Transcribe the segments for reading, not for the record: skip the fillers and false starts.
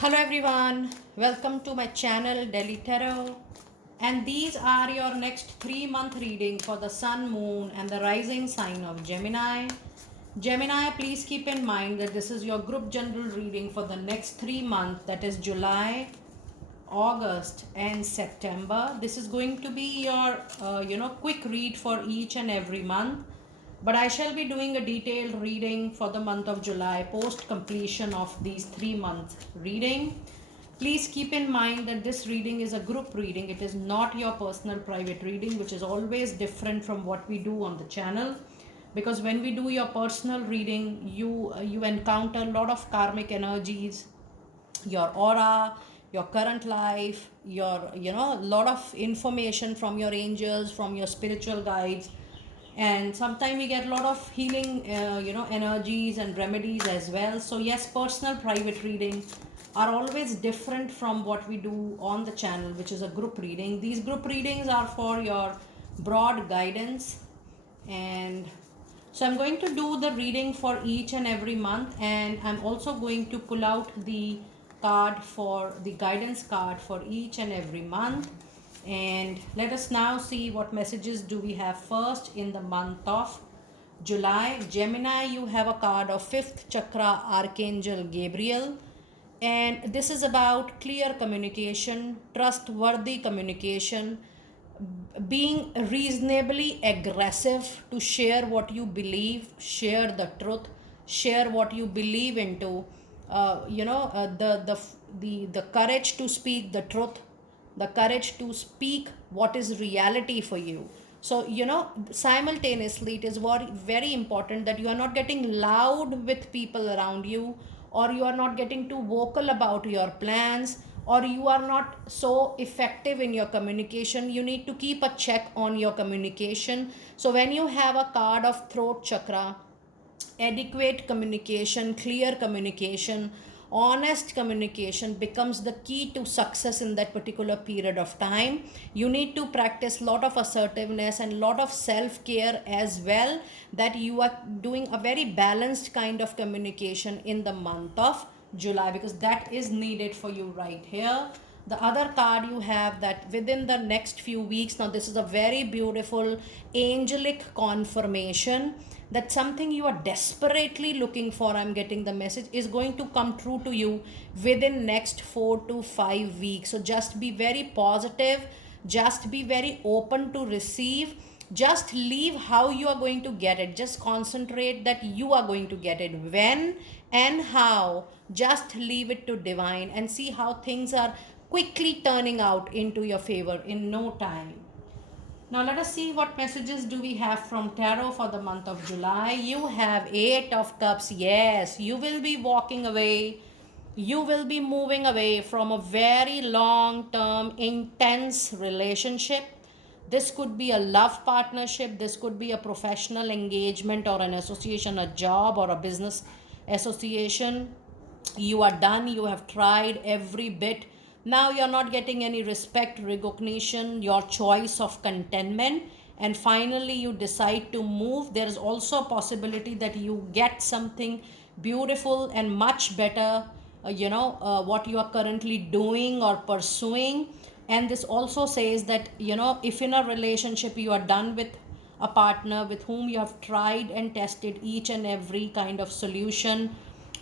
Hello everyone, welcome to my channel Delhi Tarot, and these are your next 3 month reading for the Sun, Moon and the rising sign of Gemini. Gemini, please keep in mind that this is your group general reading for the next 3 months, that is July, August and September. This is going to be your quick read for each and every month, but I shall be doing a detailed reading for the month of July post completion of these 3 months reading. Please keep in mind that this reading is a group reading. It is not your personal private reading, which is always different from what we do on the channel, because when we do your personal reading, you encounter a lot of karmic energies, your aura, your current life, your a lot of information from your angels, from your spiritual guides, and sometimes we get a lot of healing energies and remedies as well. So yes, personal private reading are always different from what we do on the channel, which is a group reading. These group readings are for your broad guidance, and so I'm going to do the reading for each and every month, and I'm also going to pull out the card for the guidance card for each and every month. And let us now see what messages do we have first in the month of July. Gemini, you have a card of 5th chakra, Archangel Gabriel, and this is about clear communication, trustworthy communication, being reasonably aggressive to share what you believe, share the truth, share what you believe into. The courage to speak the truth, the courage to speak what is reality for you. So simultaneously it is very important that you are not getting loud with people around you, or you are not getting too vocal about your plans, or you are not so effective in your communication. You need to keep a check on your communication. So when you have a card of throat chakra, adequate communication, clear communication, honest communication becomes the key to success in that particular period of time. You need to practice lot of assertiveness and lot of self care as well, that you are doing a very balanced kind of communication in the month of July, because that is needed for you right here. The other card you have, that within the next few weeks, now this is a very beautiful angelic confirmation that something you are desperately looking for, I'm getting the message, is going to come true to you within next 4 to 5 weeks. So just be very positive, just be very open to receive, just leave how you are going to get it, just concentrate that you are going to get it, when and how, just leave it to divine and see how things are quickly turning out into your favor in no time. Now let us see what messages do we have from tarot for the month of July. You have 8 of cups. Yes, you will be walking away. You will be moving away from a very long term intense relationship. This could be a love partnership, this could be a professional engagement or an association, a job or a business association. You are done, you have tried every bit. Now you're not getting any respect, recognition, your choice of contentment, and finally you decide to move. There is also a possibility that you get something beautiful and much better, what you are currently doing or pursuing. And this also says that if in a relationship you are done with a partner with whom you have tried and tested each and every kind of solution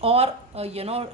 or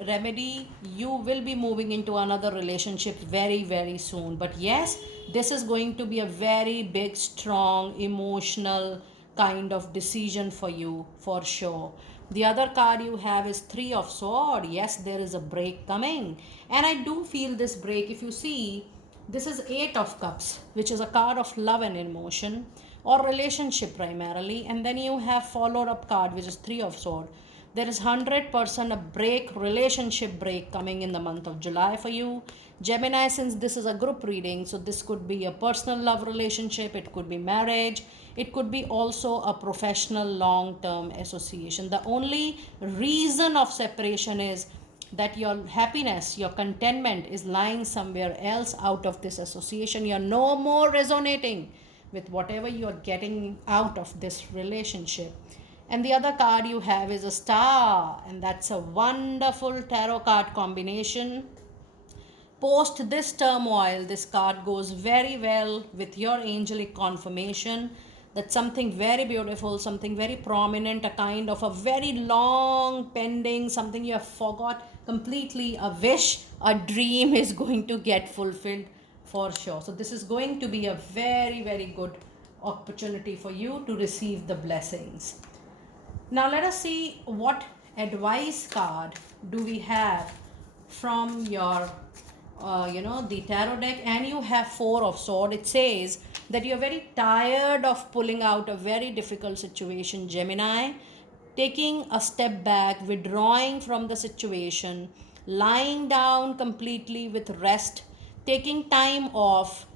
remedy, you will be moving into another relationship very very soon. But yes, this is going to be a very big, strong, emotional kind of decision for you, for sure. The other card you have is 3 of Swords. Yes, there is a break coming, and I do feel this break. If you see, this is 8 of Cups, which is a card of love and emotion or relationship primarily, and then you have followed up card, which is 3 of Swords. There is 100% a break, relationship break coming in the month of July for you. Gemini, since this is a group reading, so this could be a personal love relationship, it could be marriage, it could be also a professional long term association. The only reason of separation is that your happiness, your contentment is lying somewhere else out of this association. You're no more resonating with whatever you are getting out of this relationship. And the other card you have is a star, and that's a wonderful tarot card combination. Post this turmoil, this card goes very well with your angelic confirmation that something very beautiful, something very prominent, a kind of a very long pending, something you have forgot completely, a wish, a dream is going to get fulfilled for sure. So, this is going to be a very, very good opportunity for you to receive the blessings. Now let us see what advice card do we have from your the tarot deck. And you have Four of Swords. It says that you're very tired of pulling out a very difficult situation, Gemini, taking a step back, withdrawing from the situation, lying down completely with rest, taking time off,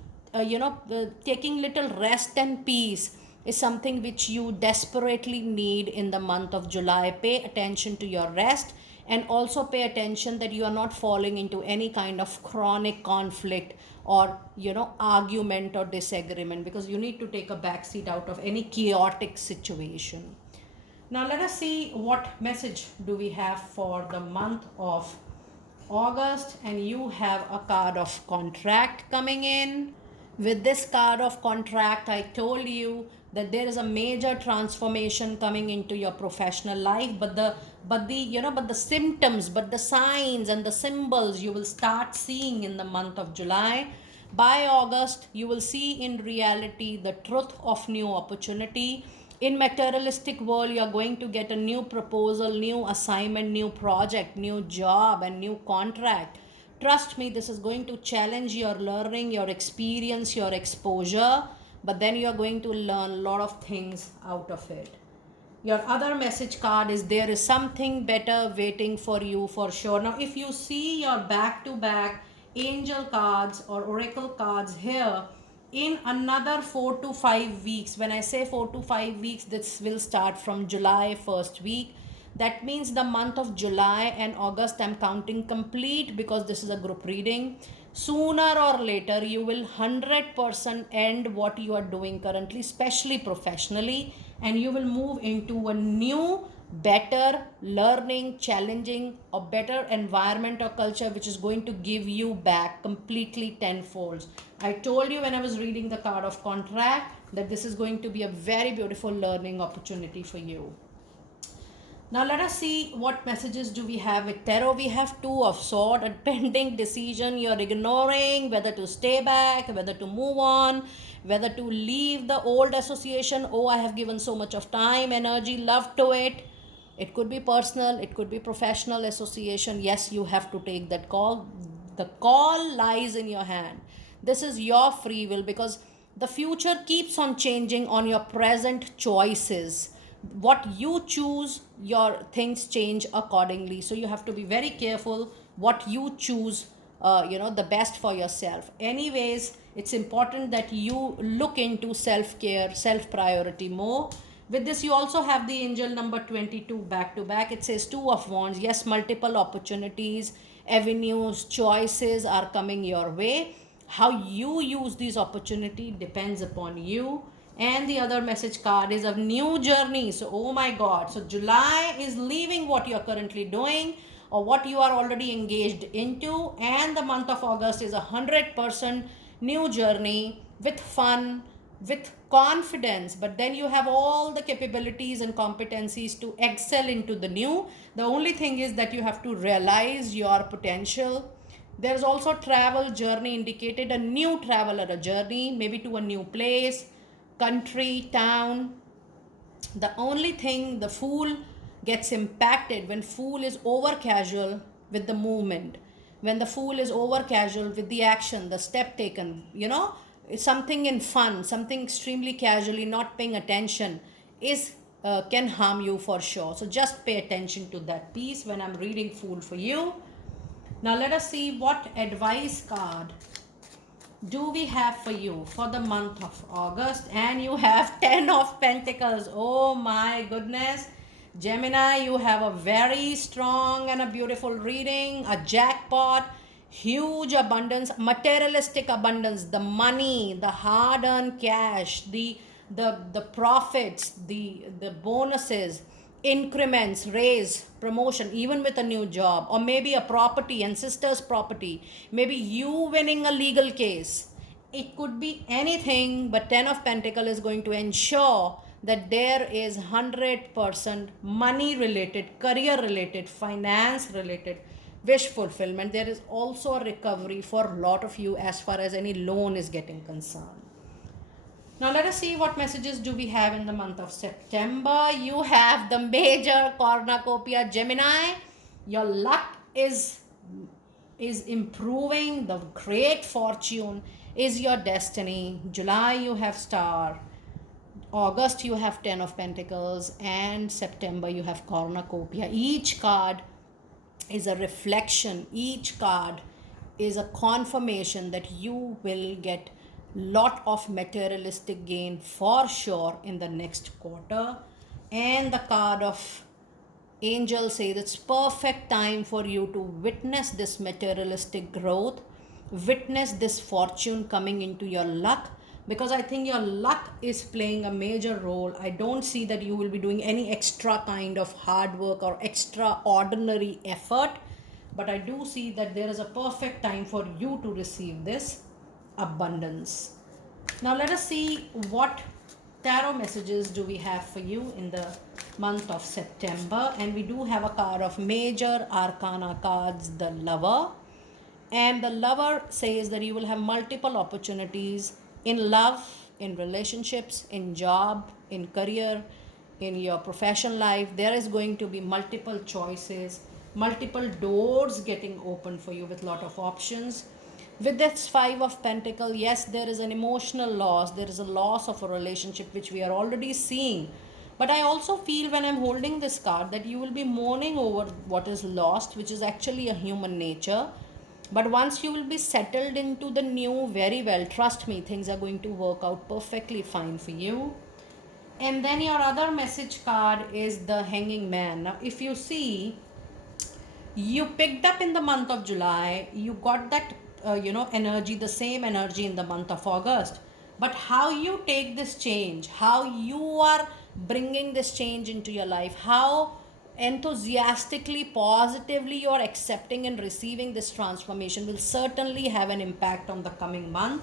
taking little rest and peace is something which you desperately need in the month of July. Pay attention to your rest, and also pay attention that you are not falling into any kind of chronic conflict or argument or disagreement, because you need to take a back seat out of any chaotic situation. Now let us see what message do we have for the month of August. And you have a card of contract coming in. With this card of contract, I told you that there is a major transformation coming into your professional life, but the symptoms, but the signs and the symbols you will start seeing in the month of July. By August, you will see in reality the truth of new opportunity. In materialistic world, you are going to get a new proposal, new assignment, new project, new job, and new contract. Trust me, this is going to challenge your learning, your experience, your exposure, but then you are going to learn a lot of things out of it. Your other message card is there is something better waiting for you for sure. Now, if you see your back to back angel cards or oracle cards here, in another 4 to 5 weeks, when I say 4 to 5 weeks, this will start from July first week. That means the month of July and August I'm counting complete, because this is a group reading. Sooner or later you will 100% end what you are doing currently, especially professionally, and you will move into a new, better, learning, challenging, or better environment or culture which is going to give you back completely tenfold. I told you when I was reading the card of contract that this is going to be a very beautiful learning opportunity for you. Now let us see what messages do we have with tarot. We have Two of Swords, a pending decision you're ignoring, whether to stay back, whether to move on, whether to leave the old association. Oh, I have given so much of time, energy, love to it. It could be personal, it could be professional association. Yes, you have to take that call. The call lies in your hand. This is your free will, because the future keeps on changing on your present choices. What you choose, your things change accordingly. So you have to be very careful what you choose, the best for yourself. Anyways, it's important that you look into self care, self priority more. With this, you also have the angel number 22 back to back. It says Two of Wands. Yes, multiple opportunities, avenues, choices are coming your way. How you use these opportunity depends upon you. And the other message card is a new journey. So, oh my God. So, July is leaving what you are currently doing or what you are already engaged into. And the month of August is 100% new journey with fun, with confidence. But then you have all the capabilities and competencies to excel into the new. The only thing is that you have to realize your potential. There's also travel journey indicated, a new travel or a journey, maybe to a new place, country, town. The only thing, the Fool gets impacted when Fool is over casual with the movement, when the Fool is over casual with the action, the step taken, something in fun, something extremely casually, not paying attention is can harm you for sure. So just pay attention to that piece when I'm reading Fool for you. Now let us see what advice card do we have for you for the month of August. And you have 10 of Pentacles. Oh my goodness. Gemini, you have a very strong and a beautiful reading, a jackpot, huge abundance, materialistic abundance, the money, the hard earned cash, the the profits, the bonuses, increments, raise, promotion, even with a new job, or maybe a property, and sister's property, maybe you winning a legal case. It could be anything, but 10 of Pentacle is going to ensure that there is 100% money related, career related, finance related wish fulfillment. There is also a recovery for a lot of you as far as any loan is getting concerned. Now let us see what messages do we have in the month of September. You have the major cornucopia Gemini. Your luck is improving. The great fortune is your destiny. July you have star. August you have 10 of Pentacles, and September you have cornucopia. Each card is a reflection, each card is a confirmation that you will get lot of materialistic gain for sure in the next quarter. And the card of angel says it's perfect time for you to witness this materialistic growth, witness this fortune coming into your luck, because I think your luck is playing a major role. I don't see that you will be doing any extra kind of hard work or extraordinary effort, but I do see that there is a perfect time for you to receive this abundance. Now let us see what tarot messages do we have for you in the month of September. And we do have a card of major arcana cards, the Lover. And the Lover says that you will have multiple opportunities in love, in relationships, in job, in career, in your professional life. There is going to be multiple choices, multiple doors getting open for you with lot of options. With this Five of Pentacle, yes, there is an emotional loss. There is a loss of a relationship which we are already seeing. But I also feel when I'm holding this card that you will be mourning over what is lost, which is actually a human nature. But once you will be settled into the new very well, trust me, things are going to work out perfectly fine for you. And then your other message card is the Hanging Man. Now, if you see, you picked up in the month of July, you got that energy, the same energy in the month of August. But how you take this change, how you are bringing this change into your life, how enthusiastically, positively you are accepting and receiving this transformation will certainly have an impact on the coming month.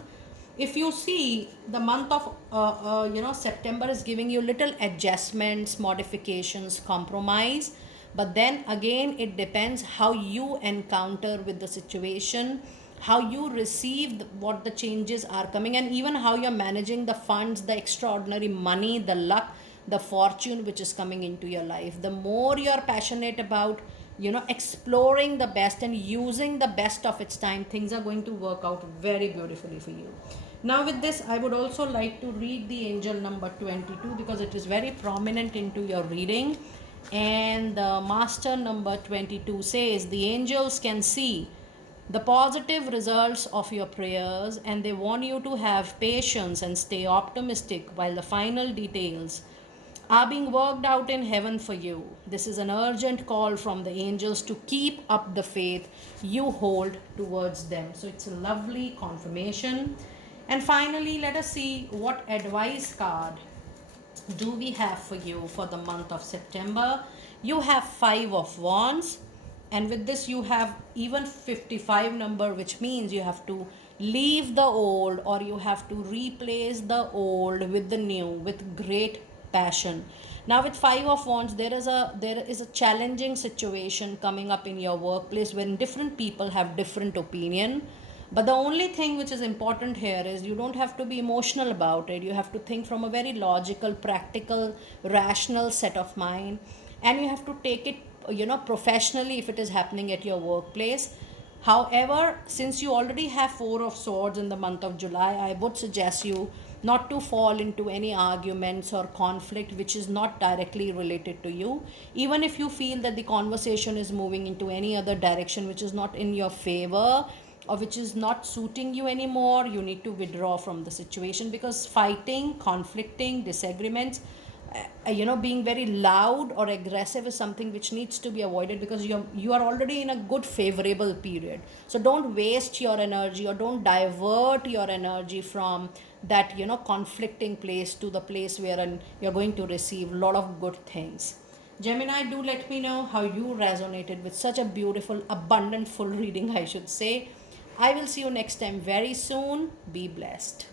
If you see, the month of September is giving you little adjustments, modifications, compromise, but then again it depends how you encounter with the situation, how you receive what the changes are coming, and even how you're managing the funds, the extraordinary money, the luck, the fortune which is coming into your life. The more you're passionate about exploring the best and using the best of its time, things are going to work out very beautifully for you. Now with this, I would also like to read the angel number 22 because it is very prominent into your reading. And the master number 22 says the angels can see the positive results of your prayers, and they want you to have patience and stay optimistic while the final details are being worked out in heaven for you. This is an urgent call from the angels to keep up the faith you hold towards them. So it's a lovely confirmation. And finally, let us see what advice card do we have for you for the month of September. You have Five of Wands, and with this you have even 55 number, which means you have to leave the old or you have to replace the old with the new with great passion. Now with Five of Wands, there is a challenging situation coming up in your workplace when different people have different opinion. But the only thing which is important here is you don't have to be emotional about it. You have to think from a very logical, practical, rational set of mind, and you have to take it professionally if it is happening at your workplace. However, since you already have Four of Swords in the month of July, I would suggest you not to fall into any arguments or conflict which is not directly related to you. Even if you feel that the conversation is moving into any other direction which is not in your favor or which is not suiting you anymore, you need to withdraw from the situation, because fighting, conflicting, disagreements being very loud or aggressive is something which needs to be avoided, because you are already in a good favorable period. So don't waste your energy, or don't divert your energy from that conflicting place to the place where you're going to receive a lot of good things. Gemini, do let me know how you resonated with such a beautiful, abundant, full reading, I should say. I will see you next time very soon. Be blessed.